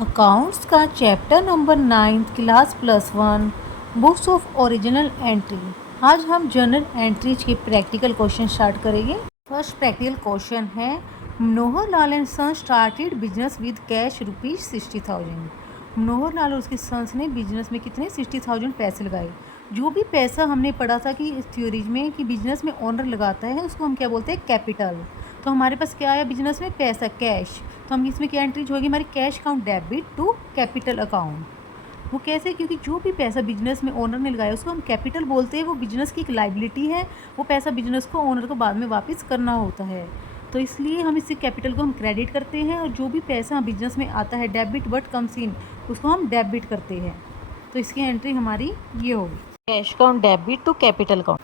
Accounts का chapter number 9 class +1 books of original entry. आज हम जर्नल एंट्रीज के प्रैक्टिकल क्वेश्चन स्टार्ट करेंगे। फर्स्ट प्रैक्टिकल क्वेश्चन है, Manohar Lal and son started business with cash ₹60,000। Manohar Lal और उसके सन्स ने बिजनेस में कितने 60,000 पैसे लगाए। जो भी पैसा हमने पढ़ा था कि इस थ्योरीज में कि बिजनेस में ओनर लगाता है उसको हम क्या बोलते हैं, कैपिटल। तो हमारे पास क्या आया बिजनेस में, पैसा, कैश। तो हम इसमें क्या एंट्रीज होगी हमारी, cash account debit to capital account. वो कैसे, क्योंकि जो भी पैसा बिजनेस में ओनर ने लगाया उसको हम कैपिटल बोलते हैं। वो बिजनेस की एक लाइबिलिटी है, वो पैसा बिजनेस को ओनर को बाद में वापस करना होता है। तो इसलिए हम इसी कैपिटल को हम क्रेडिट करते हैं, और जो भी पैसा बिजनेस में आता है डेबिट बट कम्स इन, उसको हम डेबिट करते हैं। तो इसकी एंट्री हमारी ये होगी, cash account debit to capital account.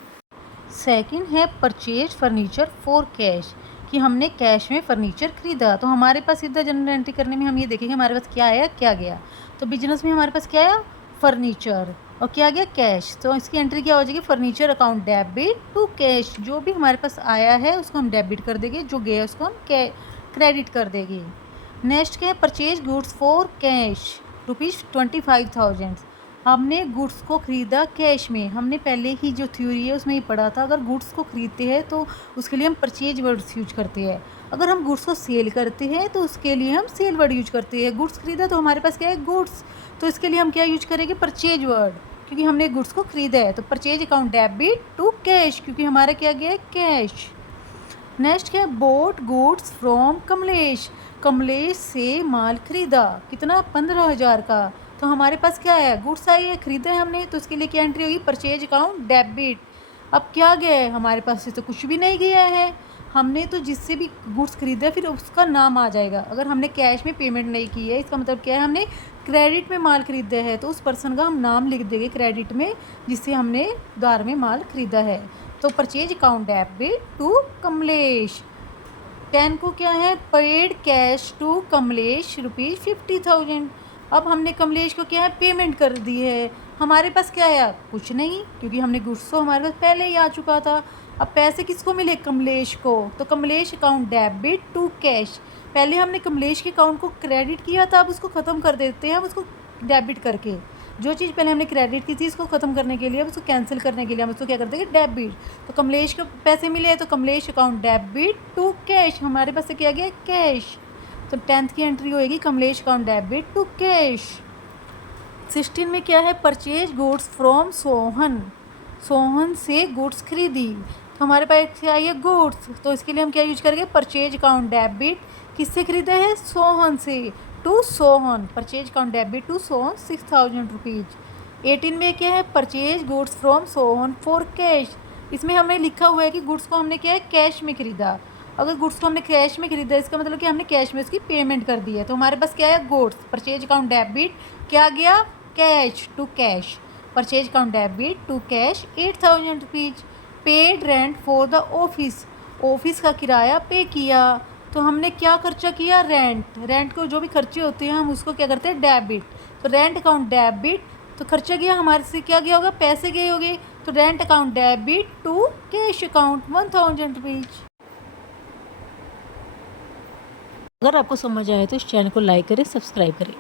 Second है, परचेज फर्नीचर फॉर कैश, कि हमने कैश में फर्नीचर खरीदा। तो हमारे पास सीधा जनरल एंट्री करने में हम ये देखेंगे हमारे पास क्या आया क्या गया। तो बिजनेस में हमारे पास क्या आया, फर्नीचर, और क्या गया, कैश। तो इसकी एंट्री क्या हो जाएगी, furniture account debit to cash. जो भी हमारे पास आया है उसको हम डेबिट कर देंगे, जो गया उसको हम क्रेडिट कर देंगे। नेक्स्ट क्या है, परचेज गुड्स फॉर कैश ₹25,000। हमने गुड्स को ख़रीदा कैश में। हमने पहले ही जो थ्योरी है उसमें ये पढ़ा था, अगर गुड्स को ख़रीदते हैं तो उसके लिए हम परचेज वर्ड्स यूज करते हैं। अगर हम गुड्स को सेल करते हैं तो उसके लिए हम सेल वर्ड यूज करते हैं। गुड्स खरीदा तो हमारे पास क्या है, गुड्स, तो इसके लिए हम क्या यूज करेंगे, परचेज वर्ड, क्योंकि हमने गुड्स को ख़रीदा है। तो purchase account debit to cash, क्योंकि हमारा क्या गया है, कैश। नेक्स्ट क्या है, bought goods from Kamlesh. Kamlesh से माल खरीदा, कितना, 15,000 का। तो हमारे पास क्या है, गुड्स आई है, खरीदा है हमने, तो इसके लिए क्या एंट्री होगी, परचेज अकाउंट डेबिट। अब क्या गया है हमारे पास से, तो कुछ भी नहीं गया है। हमने तो जिससे भी गुड्स खरीदा फिर उसका नाम आ जाएगा। अगर हमने कैश में पेमेंट नहीं की है, इसका मतलब क्या है, हमने क्रेडिट में माल खरीदा है, तो उस पर्सन का हम नाम लिख देंगे क्रेडिट में जिससे हमने उधार में माल खरीदा है। तो purchase account debit to Kamlesh. 10 को क्या है, पेड कैश टू कमलेश ₹50,000। अब हमने कमलेश को क्या है, पेमेंट कर दी है। हमारे पास क्या आया, कुछ नहीं, क्योंकि हमने गुड्स तो हमारे पास पहले ही आ चुका था। अब पैसे किसको मिले, कमलेश को। तो Kamlesh account debit to cash. पहले हमने कमलेश के अकाउंट को क्रेडिट किया था, अब उसको ख़त्म कर देते हैं हम उसको डेबिट करके। जो चीज़ पहले हमने क्रेडिट की थी इसको ख़त्म करने के लिए, अब उसको कैंसिल करने के लिए हम उसको क्या करते हैं, डेबिट। तो कमलेश को पैसे मिले तो Kamlesh account debit to cash, हमारे पास से क्या गया, कैश। तो 10th की एंट्री होएगी Kamlesh account debit to cash. 16 में क्या है, purchase goods from Sohan. Sohan से गुड्स खरीदी, तो हमारे पास क्या आई है, गुड्स। तो इसके लिए हम क्या यूज करेंगे, परचेज अकाउंट डेबिट, किससे खरीदा है, सोहन से, to Sohan. Purchase account debit to Sohan ₹6,000। 18 में क्या है, purchase goods from Sohan for cash. इसमें हमें लिखा हुआ है कि गुड्स को हमने क्या है, कैश में खरीदा। अगर गुड्स को हमने कैश में खरीदा इसका मतलब कि हमने कैश में उसकी पेमेंट कर दी है। तो हमारे पास क्या है, गुड्स, परचेज अकाउंट डेबिट, क्या गया, cash to cash. Purchase account debit to cash ₹8,000। Paid rent for the office, office का किराया पे किया। तो हमने क्या खर्चा किया, रेंट। रेंट को जो भी खर्चे होते हैं हम उसको क्या करते हैं, डेबिट। तो रेंट अकाउंट डेबिट, तो खर्चा गया हमारे से क्या गया होगा, पैसे गए होंगे। तो rent account debit to cash account ₹1,000। अगर आपको समझ आए तो इस चैनल को लाइक करें, सब्सक्राइब करें।